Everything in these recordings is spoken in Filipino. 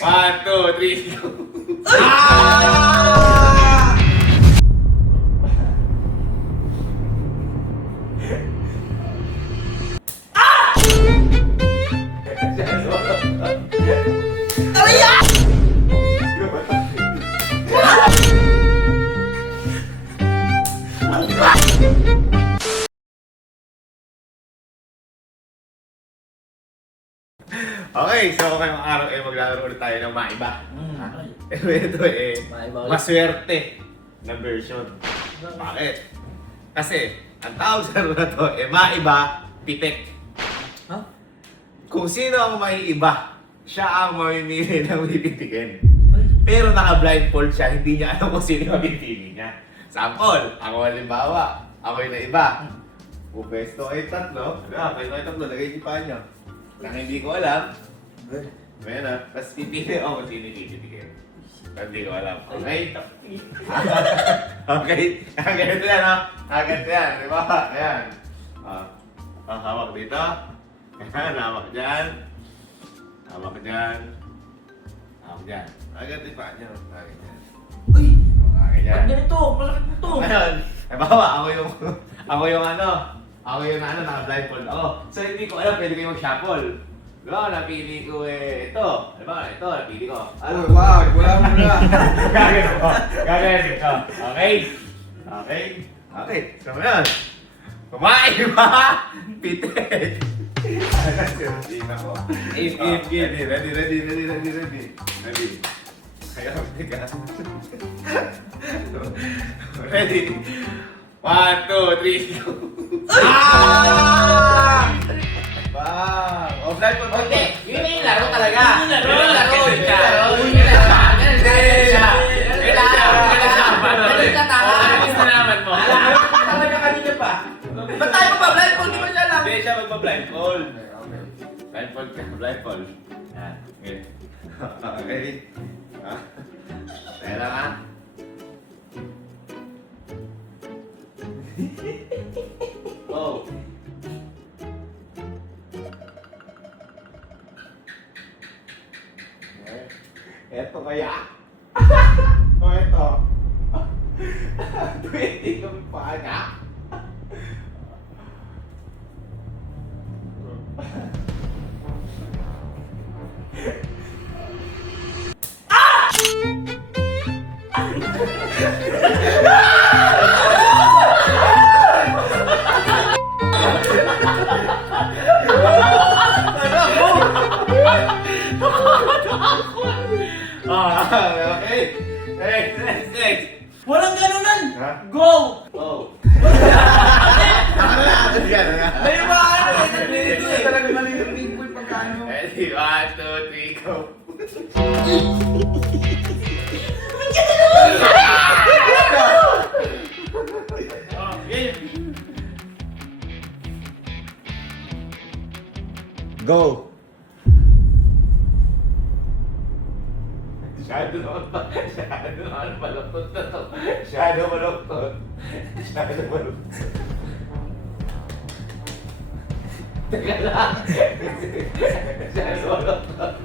1, 2, 3, go! Okay, so ngayong araw maglalaro ulit tayo ng maiba. Ito Maiba ulit. maswerte na version. Bakit? Kasi, ang tawag sa laro na to, maiba, pitik. Ha? Kung sino ang maiiba, siya ang mamimili ng pipitikin. Pero naka-blindfold siya, hindi niya alam kung sino ang pipili niya. Sample, ako halimbawa, ako yung naiba. Pupwesto kayo tatlo, pwesto kayo tatlo, lagay yung paa niyo. Nang hindi ko alam, ayan na, tapos pipili ako kung sino yung pipitikin. Hindi ko alam. Okay? Okay? Ganito yan, ha? Ganito yan, di ba? Ayan. Hawak dito. Ayan, hawak dyan. Hawak dyan. Hawak dyan. Ganito yung paa niyo. Ganyan. Uy! Ganyan. Ba't ganito? Malakit mo to! Ngayon, ako yung naka-blindfold ako. So hindi ko alam, pwede kayo mag-shuffle. Diba, napili ko ito. Diba, ito, napili ko. Ano? Wow, wala mo na. Gagawin ko. Gagawin ko. Okay? Okay? Okay. So ngayon, kumain ba? Pitit. Ready. Kaya, tiga. Ready? 1, 2, 3, go! Bang! Offline po. Hindi, yun yung laro talaga. Yun yung laro. Yun yung laro. Yun yung laro. Yun yung laro. Talaga kanina pa. Ba't tayo magpa-blindfold? Di ba siya lang? Hindi siya magpa-blindfold. Blindfold ka, blindfold. Yan, okay. Okay. Kaya lang ha. Oh. Eto kaya? O eto? 20 kang paga? Okay. Next. Walang ganunan! Ha? Go! Oh. May ba ano eh? Nandito eh. Talaga malilinig ko yung pagkano. Ready? 1, 2, 3, go. Go! Shadow naman maluktot na to. Shadow maluktot. Teka lang. Shadow maluktot.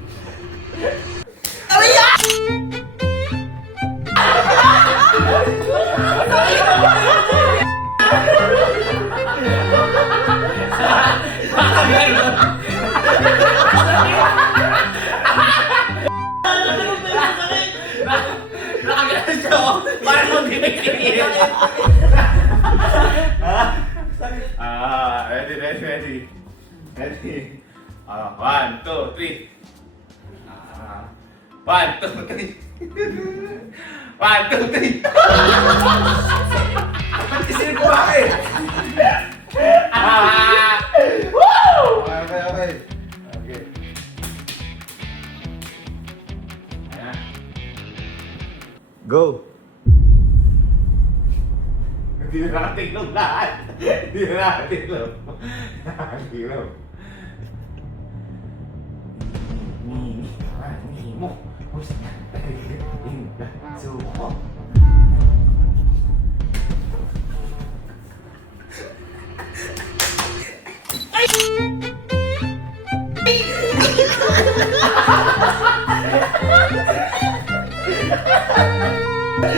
Nakagalan siya ako. Parang hindi nagtigil. Ready. 1, 2, 3. 1, 2, 3. 1, 2, 3. Ba't kasi nagkumain? Woo! Okay. Okay. Ayan. Go! Hindi na nakatingnog lahat. Hindi na nakatingnog. Nakatingnog. Ni mo. Gusto na. Suko. Ay! Bakit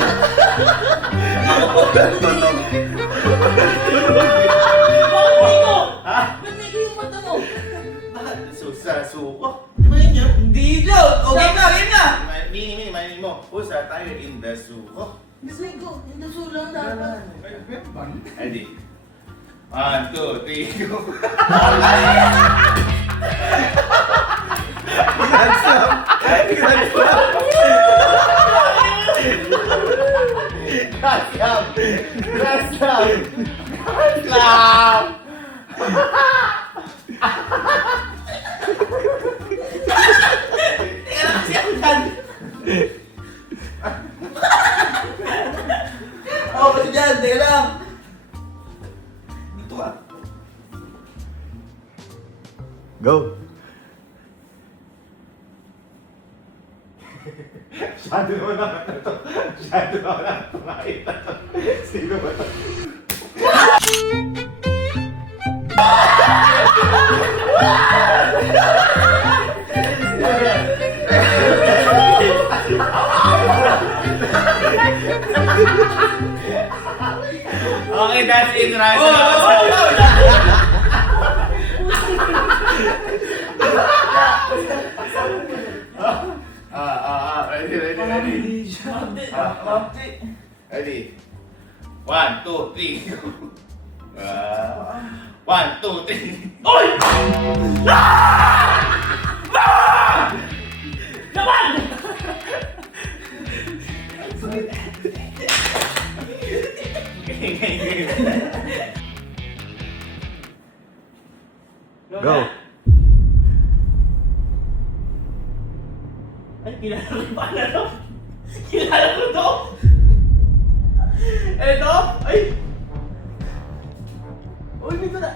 dito? Ha? Ba't may yung mata mo? Bakit? Suko. Di ba yun yun? Hindi yun! Okay na, game na! Mini mo. Pusa tayo in the suko. Gusto ko, hindi sulang dapat. Ready? 1, 2, 3, go. Gracias! Gracias! Gracias! Teka lang kasi ako dyan. Ako kasi dyan, teka lang. Dito ka. Go. Shadow mo naman na to. Shadow mo naman ito. Makita to. Sino ba to? Okay, that's it, right? Ready. Ready? 1, 2, 3. 1, 2, 3. Oy! Go. Ay, kilala ko yung pala to. Kilala ko to. Eto? Ay! Uy, dito na.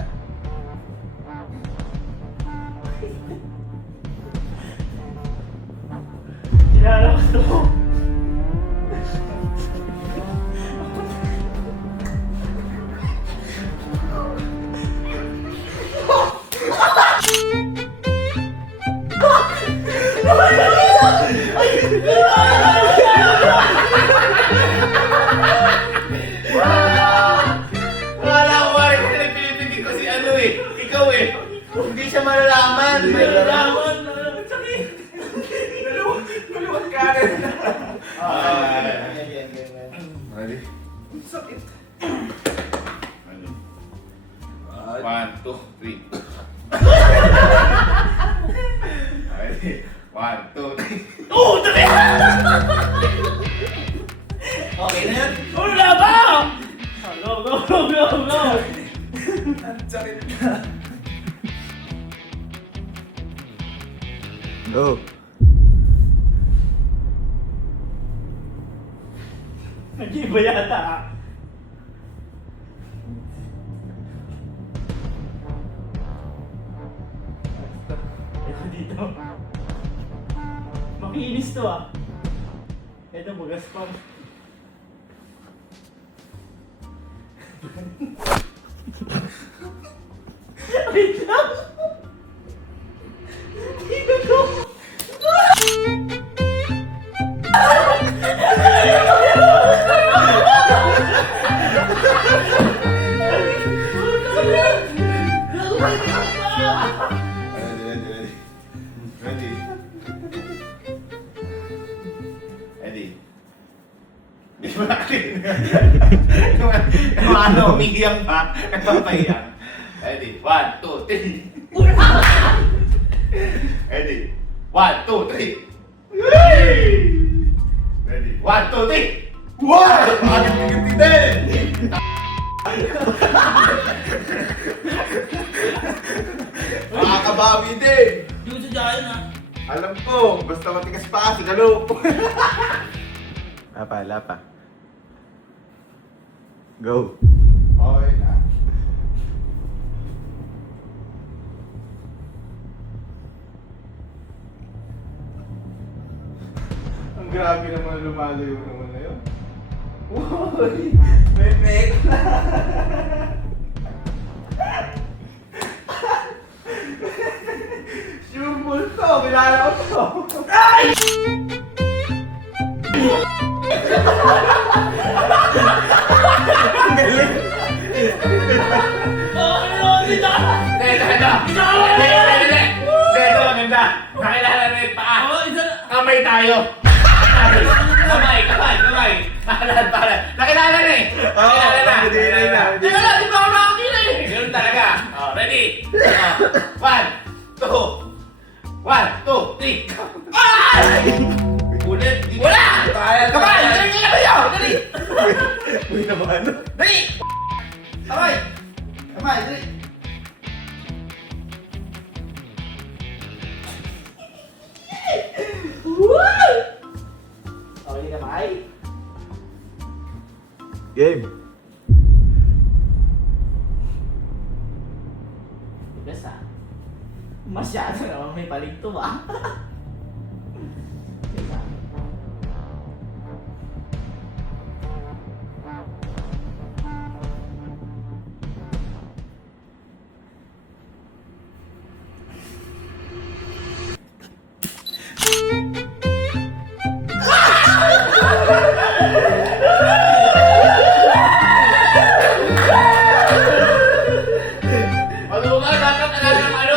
Kilala ko to. Wala ko ba rin pinipili ko si ano eh. Ikaw eh. Hindi siya malalaman. May larawan. Sakit. Maluwag ka rin. Ready? Sakit. 1, 2, 3. Ready? 1, 2, 3. Oo, dali! Okay na yan? Wala ba? Go, go, go, go, go! Ang sakit na. Go. Nag-iba yata ah. Ito dito. Makiinis to ah. Ito bugas pa. Wait lang! Dito ko! Ready? Ready? Di ba natin? Yung ano, umiiyak pa. Nagpapahiyak. Ready? 1, 2, 3. Ready? 1, 2, 3. Ready? 1, 2, 3. Wow! Agad-agad din! Makakabawi din! Di ko sadyain ah. Alam ko, basta matigas pa, sigalo. Lapa, lapa. Go. Okay na. Ang grabe naman lumalayo naman na yun. Uy! May pek na. Sure bull to, kilala ko to. Ay! Kamay tayo. Kamay. Palan. Nakilala na eh. Nakilala na. Teka lang, di ba ako nakakila eh. Ganun talaga. Oh, ready? 1, 2, 3. Ay! Ulit. Wala! Kamay! Dali! Dali! Uy naman. Dali! Kamay! Dali! Okay ka, Mai? Game. Tigas ah. Masyado naman may paligto ah. Tigas ah. Maluman, dapat talaga ng ano?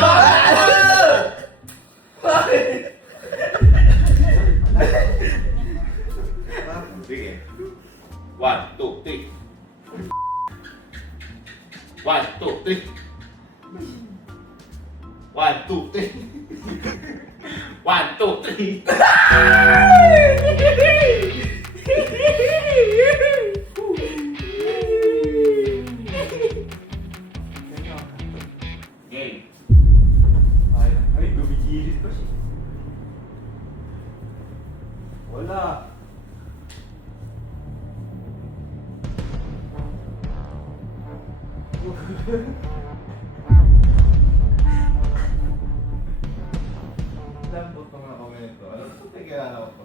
Sige. 1, 2, 3. 1, 2, 3. 1, 2, 3. 1, 2, 3. Game. Ay, gumigilis pa siya. Wala. Lambot pa mga komento. Ano ito? Tignan ako po.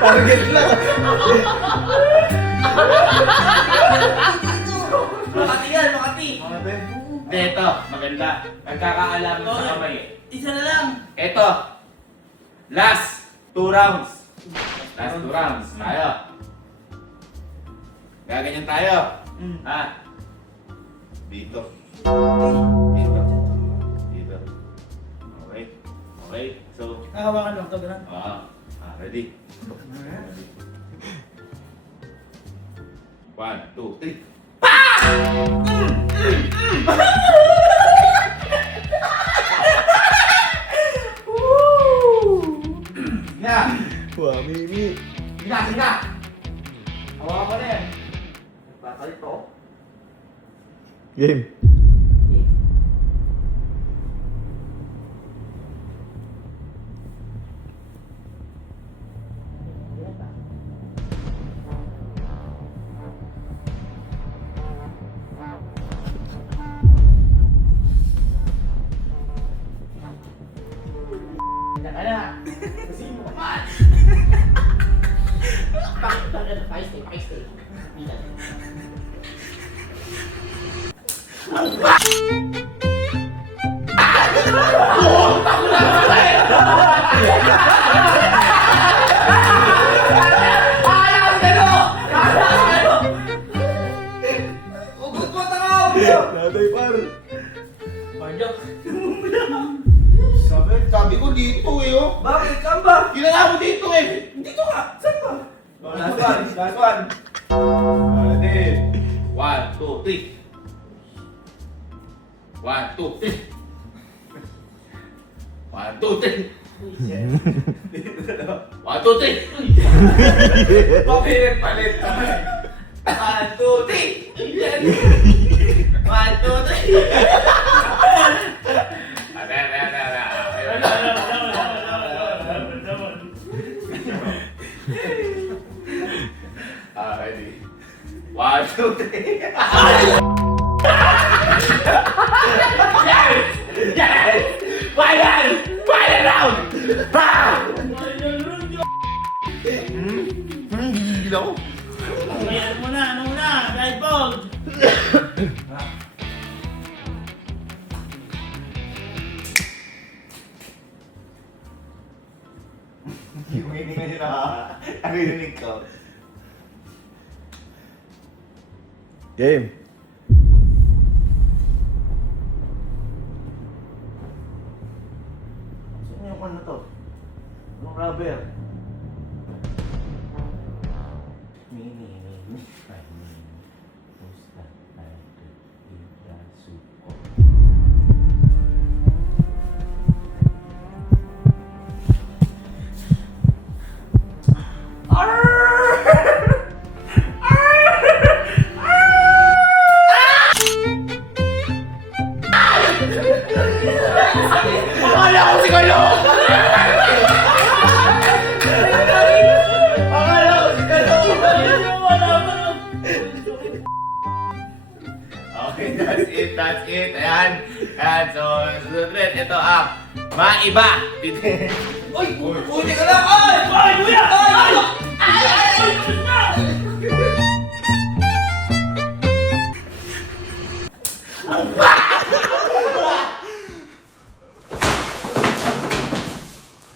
Target lang. Makati yan, Makati! Mga ben. Ito, maganda. Nagkakaalaman sa kamay eh. Isa na lang! Ito. Last 2 rounds. Last 2 rounds. Tayo. Gaganyan tayo. Ha? Dito. Dito. Dito. Okay. Okay. So, Nakahawakan lang ito, ganun. ready? Ready. 1, 2, 3. Nga! Wah, Mimi. Sige! Hawakan ko na yan. Papalit ko. Game. Naka na! Kasi mo ka man! Pakistay. Natay par. Sabi ko dito eh, oh. Bakit? Saan ba? Ginala mo dito eh. Dito ka! Saan ba? Last one. Ready. 1, 2, 3. 1, 2, 3. 1, 2, 3. 1, 2, 3. Palit. 1, 2, 3! 1, 2, 3! Ready? 1, 2, 3. Yes! Final round! Gigil ako. Ano muna? Guide ball! Yung hindi na Narinig ko. Game. Sino yung ano to? Anong rubber? Mini. Ay, mini. Pusta. Ay, ida, suko. Akala ko si Kalo! Akala ko si Kalo! Okay, that's it. Ayan. Ayan, so, sunod ulit. Ito ang maiba. Uy! Uy! Teka lang! Ay! Ay, kuya! Ay! Ay! Ay, basta! Ang